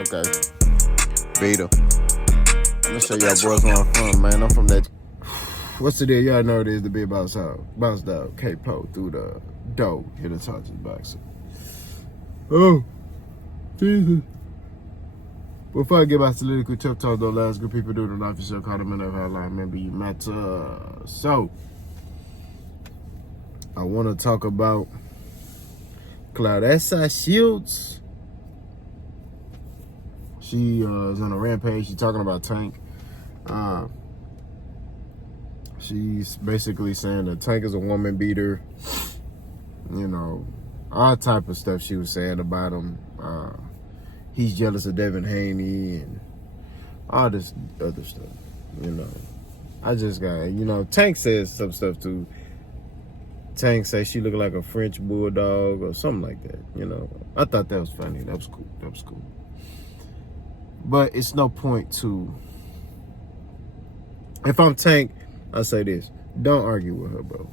Okay. Beta. I'm gonna show y'all boys where I'm from, man. I'm from that. What's the deal? Y'all know what it is to be about South. Bounced out K-Po through the dough. Hit a touches boxing. Oh, Jesus. Before I get back to lyrical tough talk, though, last good people do the life yourself, call them in of how life maybe you matter. So, I want to talk about Claressa Shields. She is on a rampage. She's talking about Tank. She's basically saying that Tank is a woman beater. You know, all type of stuff she was saying about him. He's jealous of Devin Haney and all this other stuff. You know, I just got, Tank says some stuff too. Tank says she looked like a French bulldog or something like that. I thought that was funny. That was cool. But it's no point to, if I'm Tank, I say this: don't argue with her, bro.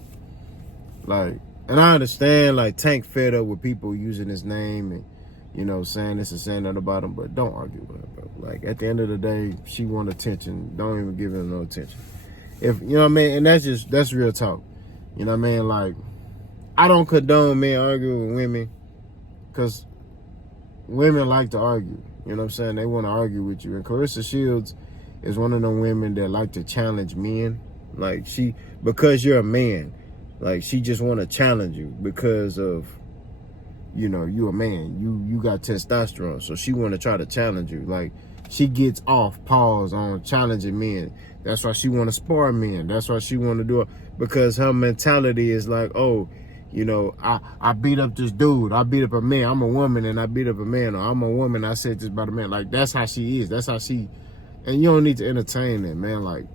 And I understand, Tank fed up with people using his name and, saying this and saying that about him, but don't argue with her, bro. At the end of the day, she want attention. Don't even give her no attention. If, you know what I mean? And that's real talk. You know what I mean? I don't condone men arguing with women because women like to argue. You know what I'm saying? They want to argue with you. And Claressa Shields is one of them women that like to challenge men. Because you're a man, she just want to challenge you because of, you a man. You got testosterone. So she want to try to challenge you. She gets off pause on challenging men. That's why she want to spar men. That's why she want to do it. Because her mentality is I beat up this dude. I beat up a man. I'm a woman and I beat up a man. Or I'm a woman, I said this about a man. That's how she is. That's how she, and you don't need to entertain that, man.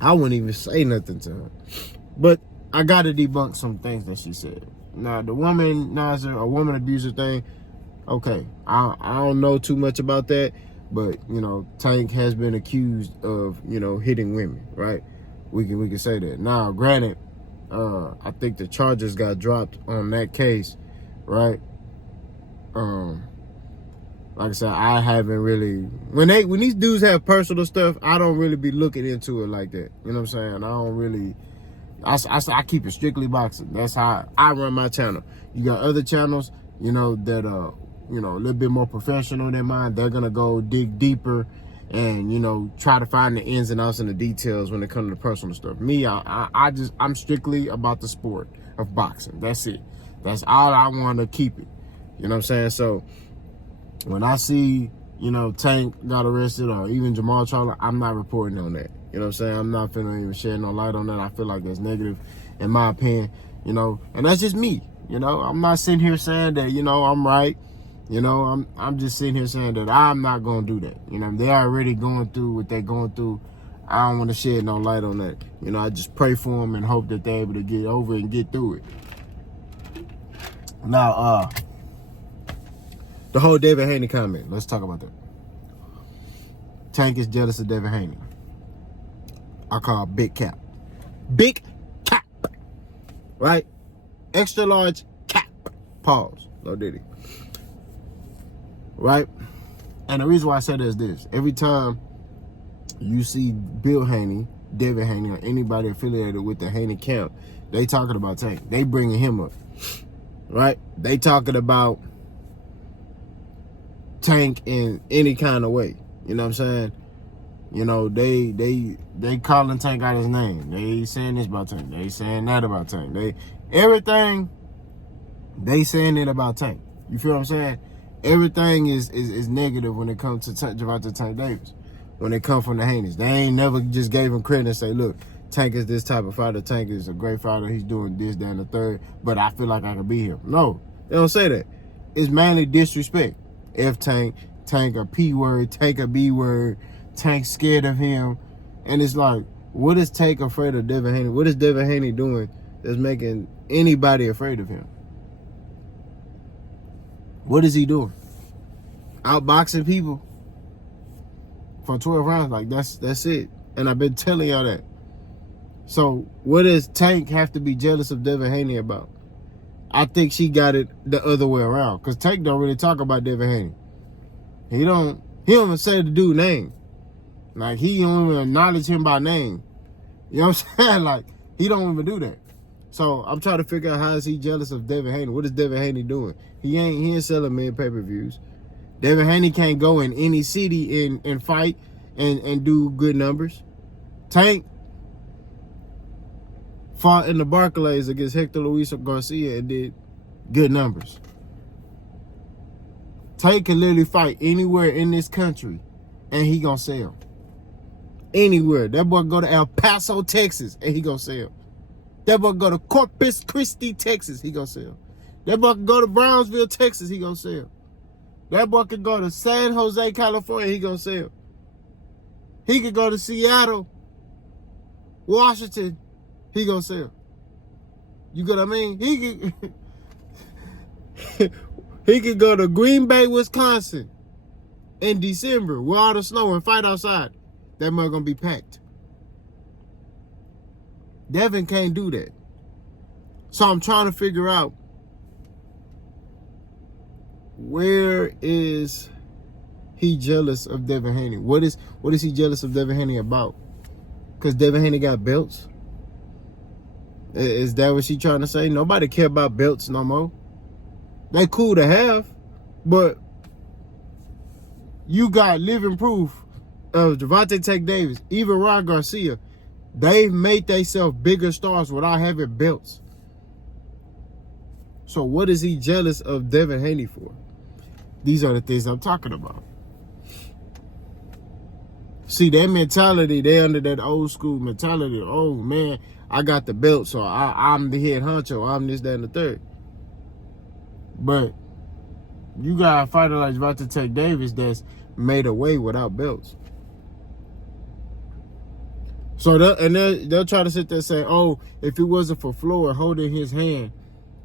I wouldn't even say nothing to her. But I got to debunk some things that she said. Now, the womanizer or woman abuser thing, okay. I don't know too much about that. But, Tank has been accused of, hitting women, right? We can say that. Now, granted, I think the charges got dropped on that case, right? Like I said, I haven't really, when these dudes have personal stuff, I don't really be looking into it like that. You know what I'm saying? I don't really, I keep it strictly boxing. That's how I run my channel. You got other channels, that a little bit more professional than mine. They're gonna go dig deeper and, try to find the ins and outs and the details when it comes to the personal stuff. Me, I'm strictly about the sport of boxing. That's it. That's all I want to keep it. You know what I'm saying? So when I see, Tank got arrested or even Jamal Charlo, I'm not reporting on that. You know what I'm saying? I'm not finna even shed no light on that. I feel like that's negative in my opinion, and that's just me. I'm not sitting here saying that, I'm right. I'm just sitting here saying that I'm not going to do that. They're already going through what they're going through. I don't want to shed no light on that. I just pray for them and hope that they're able to get over it and get through it. Now, the whole Devin Haney comment. Let's talk about that. Tank is jealous of Devin Haney. I call big cap. Big cap. Right? Extra large cap. Pause. No diddy. Right? And the reason why I say that is this. Every time you see Bill Haney, Devin Haney, or anybody affiliated with the Haney camp, they talking about Tank. They bringing him up. Right? They talking about Tank in any kind of way. You know what I'm saying? They calling Tank out his name. They saying this about Tank. They saying that about Tank. Everything they saying it about Tank. You feel what I'm saying? Everything is negative when it comes to Gervonta Tank Davis. When it comes from the Haneys. They ain't never just gave him credit and say, look, Tank is this type of fighter. Tank is a great fighter. He's doing this, that, and the third. But I feel like I can beat him. No, they don't say that. It's mainly disrespect. F Tank a P word, Tank a B word, Tank scared of him. And it's what is Tank afraid of Devin Haney? What is Devin Haney doing that's making anybody afraid of him? What is he doing? Outboxing people for 12 rounds. That's it. And I've been telling y'all that. So what does Tank have to be jealous of Devin Haney about? I think she got it the other way around. Because Tank don't really talk about Devin Haney. He don't even say the dude's name. Like, he don't even acknowledge him by name. You know what I'm saying? Like, he don't even do that. So I'm trying to figure out how is he jealous of Devin Haney. What is Devin Haney doing? He ain't selling many pay-per-views. Devin Haney can't go in any city and fight and do good numbers. Tank fought in the Barclays against Hector Luis Garcia and did good numbers. Tank can literally fight anywhere in this country and he gonna sell. Anywhere. That boy go to El Paso, Texas, and he gonna sell. That boy go to Corpus Christi, Texas, he gonna sell. That boy can go to Brownsville, Texas, he gonna sell. That boy can go to San Jose, California, he gonna sell. He could go to Seattle, Washington, he gonna sell. You get what I mean? He could go to Green Bay, Wisconsin in December with all the snow and fight outside. That mug gonna be packed. Devin can't do that. So I'm trying to figure out, where is he jealous of Devin Haney? What is he jealous of Devin Haney about? Because Devin Haney got belts? Is that what she trying to say? Nobody care about belts no more. They cool to have, but you got living proof of Gervonta Davis, even Rod Garcia. They've made themselves bigger stars without having belts. So what is he jealous of Devin Haney for? These are the things I'm talking about. See, that mentality, they under that old school mentality. Oh, man, I got the belt, so I'm the head honcho. I'm this, that, and the third. But you got a fighter like Gervonta Davis that's made away without belts. So they'll try to sit there and say, oh, if it wasn't for Floyd holding his hand,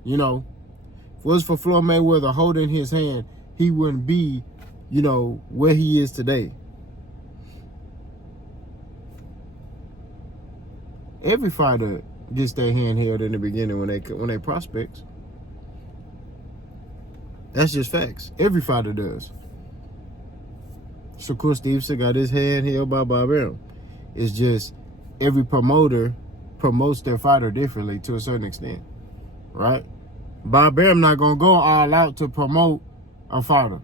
you know, if it was for Floyd Mayweather holding his hand, he wouldn't be, you know, where he is today. Every fighter gets their hand held in the beginning when they prospects. That's just facts. Every fighter does. Shakur Stevenson got his hand held by Bob Arum. It's just every promoter promotes their fighter differently to a certain extent, right? Bob Arum not gonna go all out to promote a fighter.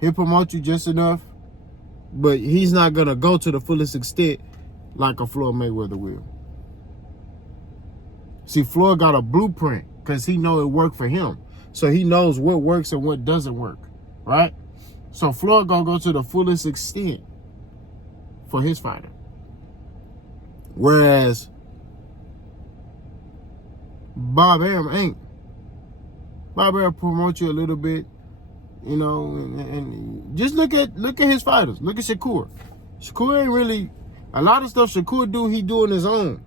He'll promote you just enough, but he's not gonna go to the fullest extent like a Floyd Mayweather will. See, Floyd got a blueprint because he know it worked for him. So he knows what works and what doesn't work, right? So Floyd gonna go to the fullest extent for his fighter. Whereas Bob Arum ain't. Bob Arum promotes you a little bit, you know, and just look at his fighters. Look at Shakur. Shakur ain't really, a lot of stuff Shakur do, he do on his own.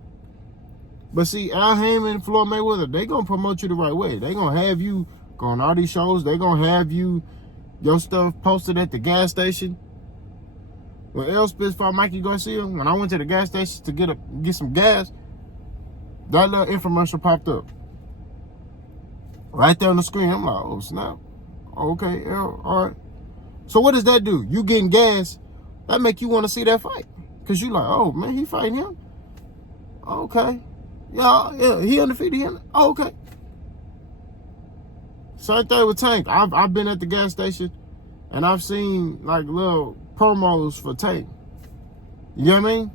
But see, Al Haymon and Floyd Mayweather, they gonna promote you the right way. They gonna have you go on all these shows. They gonna have your stuff posted at the gas station. When Elspeth fought Mikey Garcia, when I went to the gas station to get some gas, that little infomercial popped up. Right there on the screen. I'm like, oh, snap. Okay, all right. So what does that do? You getting gas, that make you want to see that fight. Because you like, oh, man, he fighting him? Okay. Yeah, he undefeated him? Oh, okay. Same thing with Tank. I've been at the gas station, and I've seen, like, little promos for Tank. You know what I mean?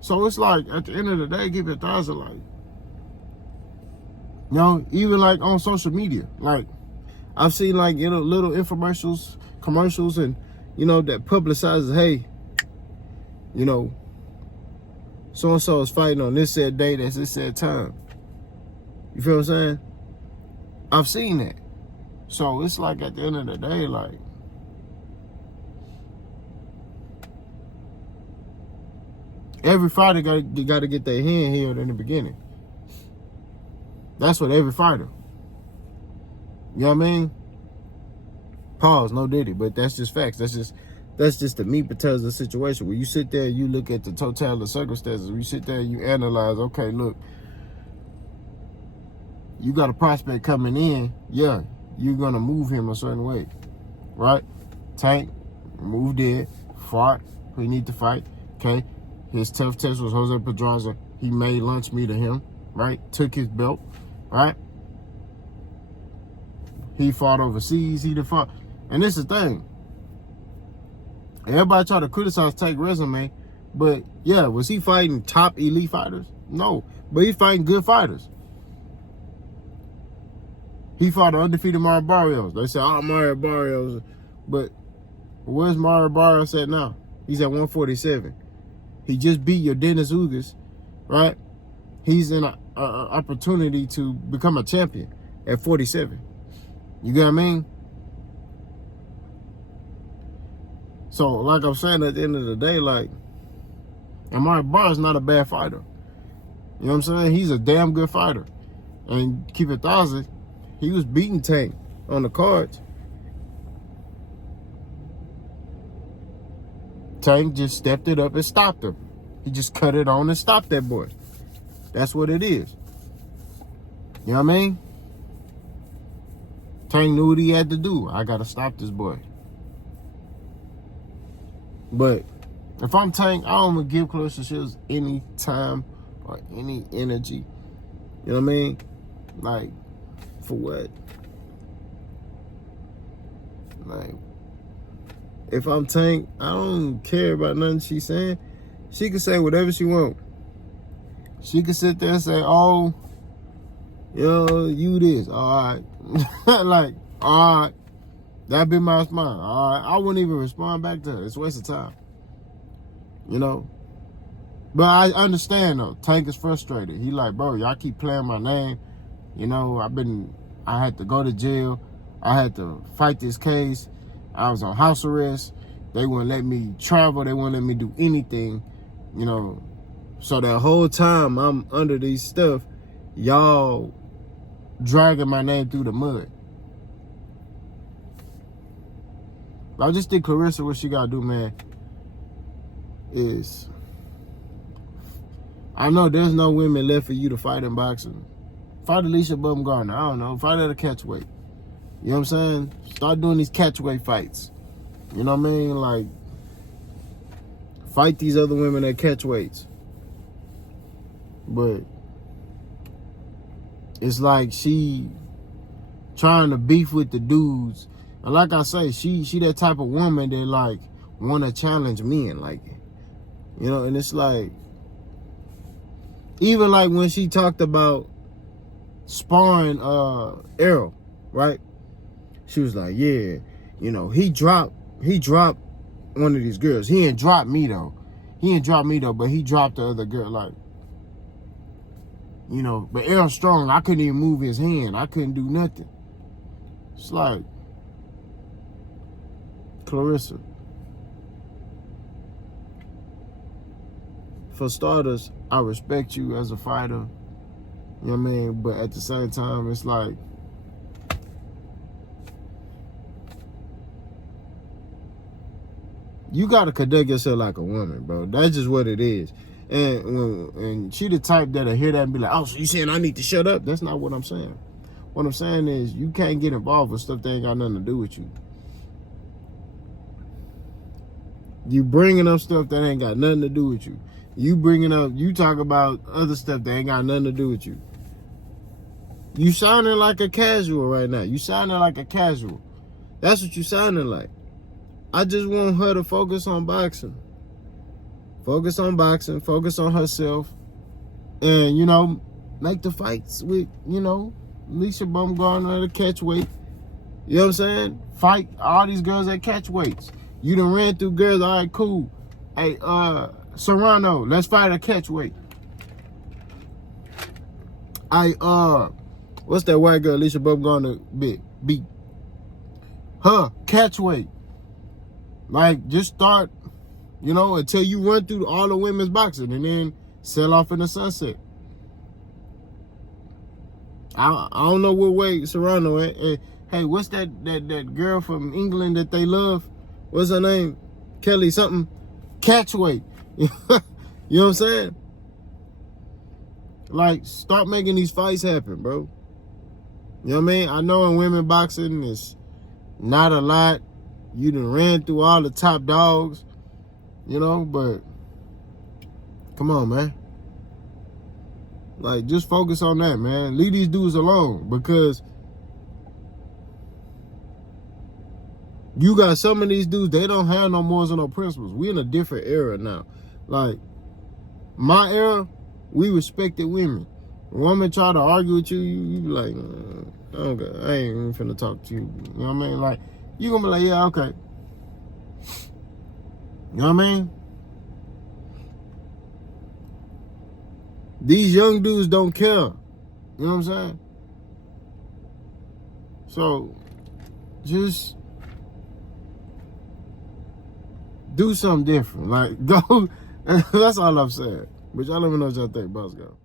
So it's like, at the end of the day, give it 1,000, like, you know, even like on social media. Like, I've seen, like, you know, little infomercials, commercials, and, you know, that publicizes, hey, you know, so-and-so is fighting on this said date at this said time. You feel what I'm saying? I've seen that. So it's like, at the end of the day, like, every fighter got to get their hand held in the beginning. That's what every fighter. You know what I mean? Pause, no diddy, but that's just facts. That's just the meat potatoes of the situation. When you sit there, you look at the totality of circumstances. When you sit there, you analyze, okay, look, you got a prospect coming in. Yeah, you're going to move him a certain way, right? Tank, moved there, fought, he need to fight, okay? His tough test was Jose Pedraza. He made lunch meat of him, right? Took his belt, right? He fought overseas, he done fought. And this is the thing. Everybody try to criticize Tank resume, but yeah, was he fighting top elite fighters? No, but he fighting good fighters. He fought an undefeated Mario Barrios. They said, oh, Mario Barrios. But where's Mario Barrios at now? He's at 147. He just beat your Dennis Ugas, right? He's in an opportunity to become a champion at 47. You get what I mean? So, like I'm saying, at the end of the day, like, Mario Barrios not a bad fighter. You know what I'm saying? He's a damn good fighter. And keep it thousand, he was beating Tank on the cards. Tank just stepped it up and stopped him. He just cut it on and stopped that boy. That's what it is. You know what I mean? Tank knew what he had to do. I got to stop this boy. But if I'm Tank, I don't give Claressa Shields any time or any energy. You know what I mean? Like, for what? Like, if I'm Tank, I don't care about nothing she's saying. She can say whatever she wants. She can sit there and say, oh, yo, you this. All right. Like, all right. That'd be my response. All right. I wouldn't even respond back to her. It's a waste of time. You know? But I understand, though. Tank is frustrated. He like, bro, y'all keep playing my name. You know, I had to go to jail. I had to fight this case. I was on house arrest. They wouldn't let me travel. They wouldn't let me do anything, you know. So that whole time I'm under these stuff, y'all dragging my name through the mud. I just think Claressa, what she got to do, man, is, I know there's no women left for you to fight in boxing. Fight Alicia Bumgarner. I don't know. Fight at a catchweight. You know what I'm saying? Start doing these catchweight fights. You know what I mean? Like, fight these other women at catchweights. But it's like she trying to beef with the dudes. And like I say, she that type of woman that like want to challenge men, like, you know. And it's like, even like when she talked about sparring Errol, right? She was like, yeah, you know, he dropped one of these girls. He ain't dropped me though. But he dropped the other girl, like, you know. But Errol strong, I couldn't even move his hand. I couldn't do nothing. It's like, Claressa, for starters, I respect you as a fighter. You know what I mean? But at the same time, it's like, you gotta conduct yourself like a woman, bro. That's just what it is. And she the type that'll hear that and be like, oh, so you saying I need to shut up? That's not what I'm saying. What I'm saying is, you can't get involved with stuff that ain't got nothing to do with you. You bringing up stuff that ain't got nothing to do with you. You talk about other stuff that ain't got nothing to do with you. You sounding like a casual right now. You sounding like a casual. That's what you sounding like. I just want her to focus on boxing. Focus on boxing. Focus on herself. And, you know, make the fights with, you know, Alicia Bumgarner at a catchweight. You know what I'm saying? Fight all these girls at catchweights. You done ran through girls. All right, cool. Hey, Serrano, let's fight at catchweight. What's that white girl Alicia Bumgarner beat? Her, catchweight. Like, just start, you know, until you run through all the women's boxing and then sell off in the sunset. I don't know what way Serrano at. Hey, what's that girl from England that they love? What's her name? Kelly something. Catchweight. You know what I'm saying? Like, start making these fights happen, bro. You know what I mean? I know in women boxing it's not a lot. You done ran through all the top dogs, you know, but come on, man. Like, just focus on that, man. Leave these dudes alone, because you got some of these dudes, they don't have no morals and no principles. We in a different era now. Like, my era, we respected women. A woman try to argue with you, you be like, okay, I ain't even finna talk to you. You know what I mean? Like, you gonna be like, yeah, okay. You know what I mean? These young dudes don't care. You know what I'm saying? So, just do something different. Like, go. That's all I'm saying. But y'all let me know what y'all think. Boss go.